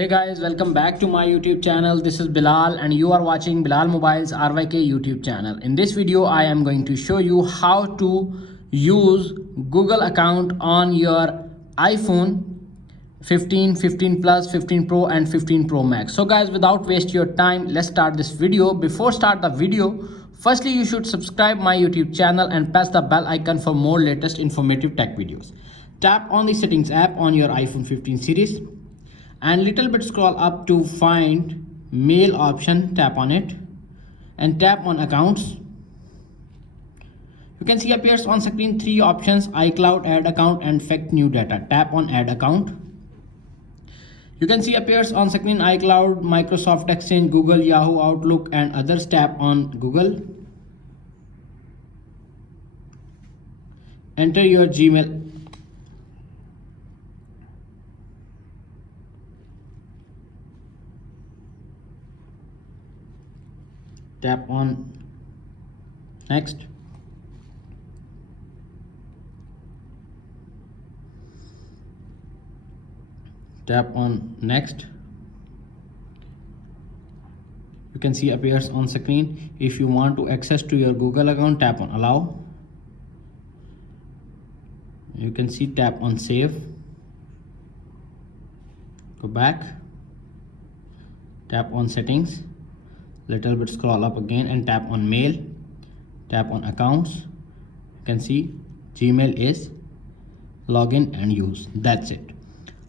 Hey guys, welcome back to my YouTube channel. This is Bilal and you are watching Bilal Mobiles RYK YouTube channel. In this video, I am going to show you how to use Google account on your iPhone 15, 15 Plus, 15 Pro and 15 Pro Max. So guys, without waste your time, let's start this video. Before start the video, firstly you should subscribe my YouTube channel and press the bell icon for more latest informative tech videos. Tap on the settings app on your iPhone 15 series and little bit scroll up to find mail option. Tap on it and tap on accounts. You can see appears on screen three options: iCloud, add account and fetch new data. Tap on add account. You can see appears on screen iCloud, Microsoft Exchange, Google, Yahoo, Outlook and others. Tap on Google. Enter your Gmail. Tap on next. Tap on next. You can see appears on screen. If you want to access to your Google account, tap on allow. You can see tap on save. Go back. Tap on settings. Little bit scroll up again and tap on mail. Tap on accounts. You can see Gmail is login and use. That's it.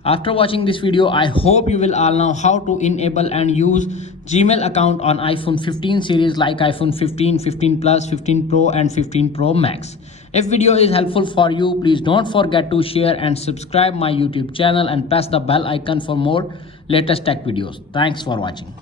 After watching this video, I hope you will all know how to enable and use Gmail account on iPhone 15 series like iPhone 15, 15 Plus, 15 Pro and 15 Pro Max. If video is helpful for you, please don't forget to share and subscribe my YouTube channel and press the bell icon for more latest tech videos. Thanks for watching.